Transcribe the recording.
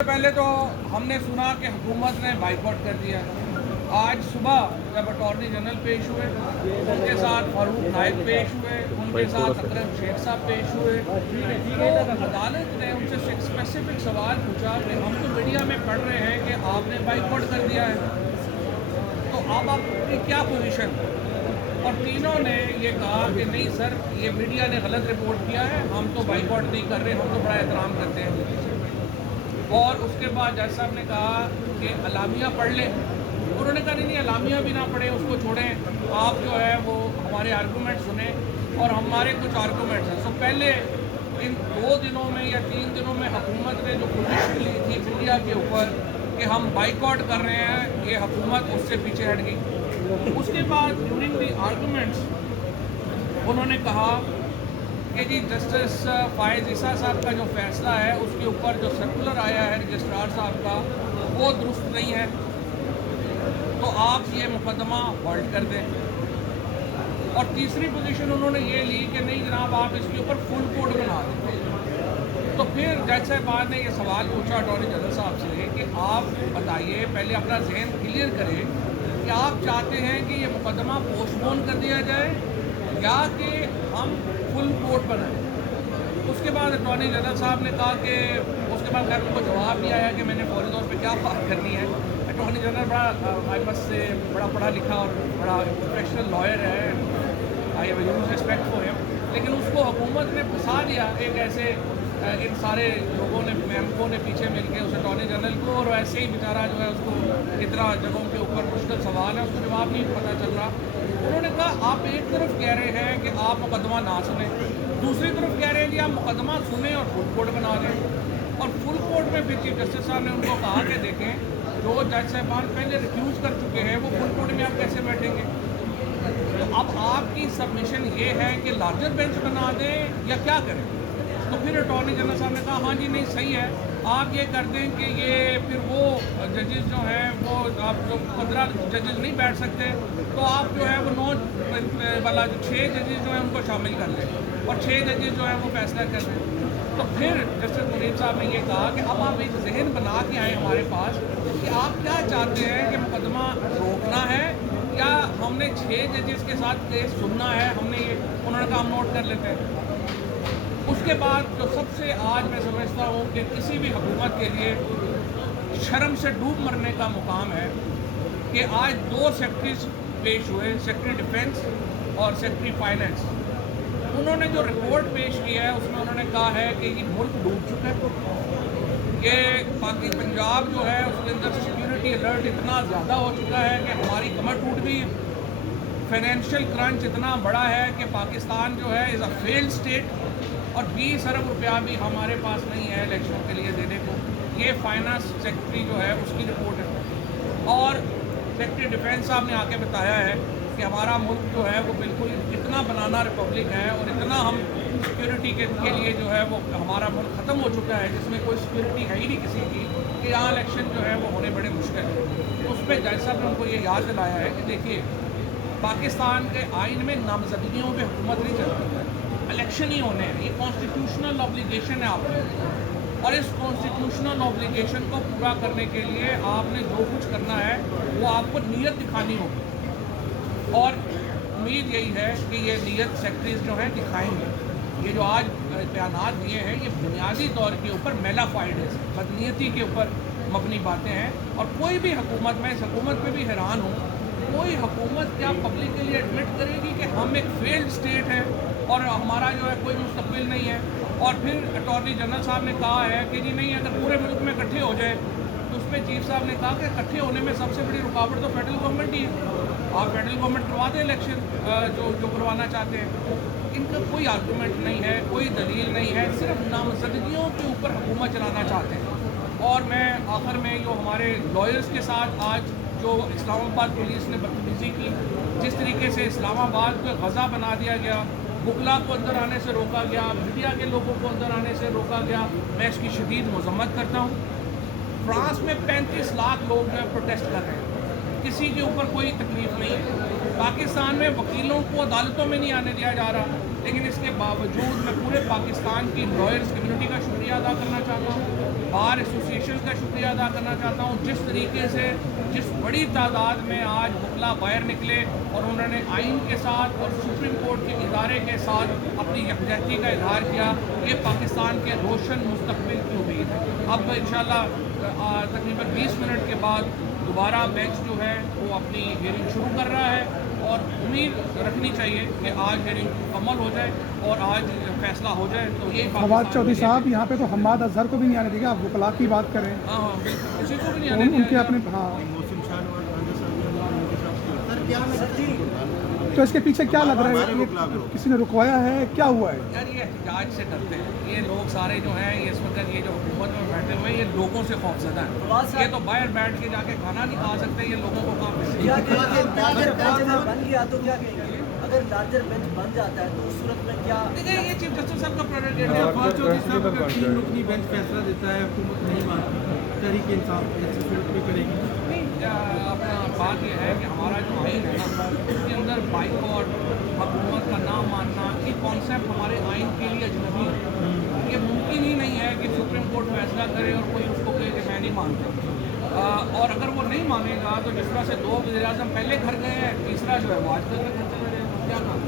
पहले तो हमने सुना कि हुकूमत ने बाइकआउट कर दिया। आज सुबह जब अटॉर्नी जनरल पेश हुए, उनके साथ फारूक नाइक पेश हुए, उनके साथ अकरम शेख साहब पेश हुए, तो अदालत ने उनसे एक स्पेसिफिक सवाल पूछा कि हम तो मीडिया में पढ़ रहे हैं कि आपने बाइकआउट कर दिया है, तो अब आपकी क्या पोजीशन? और तीनों ने ये कहा कि नहीं सर, ये मीडिया ने गलत रिपोर्ट किया है, हम तो बाइकआउट नहीं कर रहे, हम तो बड़ा एहतराम करते हैं। और उसके बाद जज साहब ने कहा कि अलामिया पढ़ लें। उन्होंने कहा नहीं अलामिया भी ना पढ़े, उसको छोड़ें, आप जो है वो हमारे आर्गूमेंट सुने और हमारे कुछ आर्गूमेंट्स हैं। तो पहले इन 2 दिनों में या 3 दिनों में हुकूमत ने जो पोजीशन ली थी मीडिया के ऊपर कि हम बाइकआउट कर रहे हैं, ये हुकूमत उससे पीछे हट गई। उसके बाद ड्यूरिंग दी आर्गूमेंट्स उन्होंने कहा कि जी जस्टिस फायज़ ईसा साहब का जो फैसला है उसके ऊपर जो सर्कुलर आया है रजिस्ट्रार साहब का वो दुरुस्त नहीं है, तो आप ये मुकदमा हॉल्ट कर दें। और तीसरी पोजीशन उन्होंने ये ली कि नहीं जनाब, आप इसके ऊपर फुल कोर्ट बना दें। तो फिर जज साहबान ने ये सवाल पूछा अटॉर्नी जनरल साहब से कि आप बताइए, पहले अपना जहन क्लियर करें कि आप चाहते हैं कि ये मुकदमा पोस्टपोन कर दिया जाए या कि हम फुल कोर्ट बनाएं। उसके बाद अटॉर्नी जनरल साहब ने कहा कि उसके बाद खैर उनको जवाब नहीं आया कि मैंने फौरी तौर पे क्या बात करनी है। अटॉर्नी जनरल बड़ा आई मस्ट से बड़ा पढ़ा लिखा और बड़ा प्रोफेशनल लॉयर है, I have huge respect for him, लेकिन उसको हुकूमत ने फंसा दिया एक ऐसे इन सारे लोगों ने मैमकों ने पीछे मिलके उस अटॉर्नी जनरल को, और ऐसे ही बेचारा जो है उसको इतना जगहों के ऊपर मुश्किल सवाल है, उसको जवाब नहीं पता चल रहा। उन्होंने कहा आप एक तरफ कह रहे हैं कि आप मुकदमा ना सुने, दूसरी तरफ कह रहे हैं कि आप मुकदमा सुने और फुल कोर्ट बना दें। और फुल कोर्ट में फिर चीफ जस्टिस साहब ने उनको कहा कि देखें, जो जज साहबान पहले रिफ्यूज़ कर चुके हैं वो फुल कोर्ट में आप कैसे बैठेंगे? तो अब आपकी सबमिशन ये है कि लार्जर बेंच बना दें या क्या करें? तो फिर अटॉर्नी जनरल साहब ने कहा हाँ जी नहीं सही है, आप ये कर दें कि ये फिर वो जजेस जो हैं वो आप जो 15 जजेस नहीं बैठ सकते, तो आप जो है वो 9 वाला जो 6 जजेस जो हैं उनको शामिल कर लें और 6 जजेस जो हैं वो फैसला कर लें। तो फिर जस्टिस मुनीब साहब ने ये कहा कि अब आप एक जहन बना के आए हमारे पास कि आप क्या चाहते हैं कि मुकदमा रोकना है या हमने 6 जजेस के साथ केस सुनना है। हमने ये उन्होंने कहा हम नोट कर लेते हैं। उसके बाद जो सबसे आज मैं समझता हूँ कि किसी भी हुकूमत के लिए शर्म से डूब मरने का मुकाम है कि आज 2 सेक्रेटरीज पेश हुए, सेक्रेटरी डिफेंस और सेक्रेटरी फाइनेंस। उन्होंने जो रिपोर्ट पेश की है उसमें उन्होंने कहा है कि ये मुल्क डूब चुका है, ये बाकी पंजाब जो है उसके अंदर सिक्योरिटी अलर्ट इतना ज़्यादा हो चुका है कि हमारी कमर टूट गई है, फाइनेंशियल क्रंच इतना बड़ा है कि पाकिस्तान जो है इज़ अ फेल्ड स्टेट, और 20 अरब रुपया भी हमारे पास नहीं है इलेक्शन के लिए देने को। ये फाइनेंस सेक्रेटरी जो है उसकी रिपोर्ट है। और सेक्रेटरी डिफेंस साहब ने आके बताया है कि हमारा मुल्क जो है वो बिल्कुल इतना बनाना रिपब्लिक है और इतना हम सिक्योरिटी के लिए जो है वो हमारा मुल्क ख़त्म हो चुका है, जिसमें कोई सिक्योरिटी है ही नहीं किसी की, कि यहाँ इलेक्शन जो है वो होने बड़े मुश्किल है। तो उस पर जज साहब ने उनको ये याद दिलाया है कि देखिए, पाकिस्तान के आइन में नामजदगियों पर हुकूमत नहीं चलती है, इलेक्शन ही होने हैं, ये कॉन्स्टिट्यूशनल ऑब्लिगेशन है आपकी, और इस कॉन्स्टिट्यूशनल ऑब्लिगेशन को पूरा करने के लिए आपने जो कुछ करना है वो आपको नीयत दिखानी होगी, और उम्मीद यही है कि ये नीयत सेक्रेटरीज जो हैं दिखाएंगे। ये जो आज बयानात दिए हैं ये बुनियादी तौर के ऊपर मेलाफाइड है, बदनीयती के ऊपर मबनी बातें हैं। और कोई भी हुकूमत, मैं इस हुकूमत पर भी हैरान हूँ, कोई हुकूमत क्या पब्लिकली एडमिट करेगी कि हम एक फेल्ड स्टेट है और हमारा जो है कोई मुस्तकबिल नहीं है? और फिर अटॉर्नी जनरल साहब ने कहा है कि जी नहीं, अगर पूरे मुल्क में इकट्ठे हो जाए, तो उस पर चीफ साहब ने कहा कि इकट्ठे होने में सबसे बड़ी रुकावट तो फेडरल गवर्नमेंट ही है, आप फेडरल गवर्नमेंट करवा दें इलेक्शन जो करवाना चाहते हैं। इनका कोई आर्गूमेंट नहीं है, कोई दलील नहीं है, सिर्फ नामजदगियों के ऊपर हुकूमत चलाना चाहते हैं। और मैं आखिर में जो हमारे लॉयर्स के साथ आज जो इस्लामाबाद पुलिस ने बदतमीज़ी की, जिस तरीके से इस्लामाबाद को गज़ा बना दिया गया, बुकला को अंदर आने से रोका गया, मीडिया के लोगों को अंदर आने से रोका गया, मैं इसकी शदीद मज़म्मत करता हूँ। फ्रांस में 35 लाख लोग जो है प्रोटेस्ट कर रहे हैं, किसी के ऊपर कोई तकलीफ नहीं है। पाकिस्तान में वकीलों को अदालतों में नहीं आने दिया जा रहा, लेकिन इसके बावजूद मैं पूरे पाकिस्तान की लॉयर्स कम्युनिटी का शुक्रिया अदा करना चाहता हूँ बार एसोसिएशन का शुक्रिया अदा करना चाहता हूँ, जिस तरीके से जिस बड़ी तादाद में आज वकला बाहर निकले और उन्होंने आइन के साथ और सुप्रीम कोर्ट के इदारे के साथ अपनी यकजहती का इजहार किया। ये पाकिस्तान के रोशन मुस्तकबिल की उम्मीद है। अब इंशाल्लाह तकरीबन 20 मिनट के बाद दोबारा बेंच जो है वो अपनी हियरिंग शुरू कर रहा है और उम्मीद रखनी चाहिए कि आज हियरिंग मुकम्मल हो जाए और आज फैसला हो जाए। तो ये फवाद चौधरी साहब, यहाँ पे तो हम्माद अजहर को भी नहीं आने देगा, आप वकला की बात करें, हाँ हाँ किसी को भी नहीं आने उनके दिया अपने, हाँ, मौसम शाह तो इसके पीछे क्या लग रहा है? ये किसी ने रुकवाया है, क्या हुआ है? यार ये एहतजाज से डरते हैं ये लोग सारे जो हैं, ये इस वक्त ये जो हुकूमत में बैठे हुए हैं ये लोगों से खौफजदा है। ये तो बाहर बैठ के जाके खाना नहीं खा सकते, ये लोगों को काम बन गया तो क्या कहेंगे? अगर लार्जर बेंच बन जाता है तो उस सूरत में क्या? देखिए ये चीफ जस्टिस साहब का प्रेरोगेटिव है। फवाद चौधरी साहब अगर 3 रुकनी बेंच फैसला देता है, हुकूमत नहीं मानती, तहरीक इंसाफ ऐसी सूरत में करेगी? नहीं, अपना बात यह है कि हमारा जो आइन है ना उसके अंदर बाइकआउट, हुकूमत का ना मानना, ये कॉन्सेप्ट हमारे आइन के लिए अजनबी है। ये मुमकिन ही नहीं है कि सुप्रीम कोर्ट फैसला करे और कोई उसको कहे कि मैं नहीं मानता। और अगर वो नहीं मानेगा तो जिस तरह से 2 वज़ीर-ए-आज़म पहले घर गए हैं, तीसरा जो है वो आज तक घर चला जाएगा। क्या काम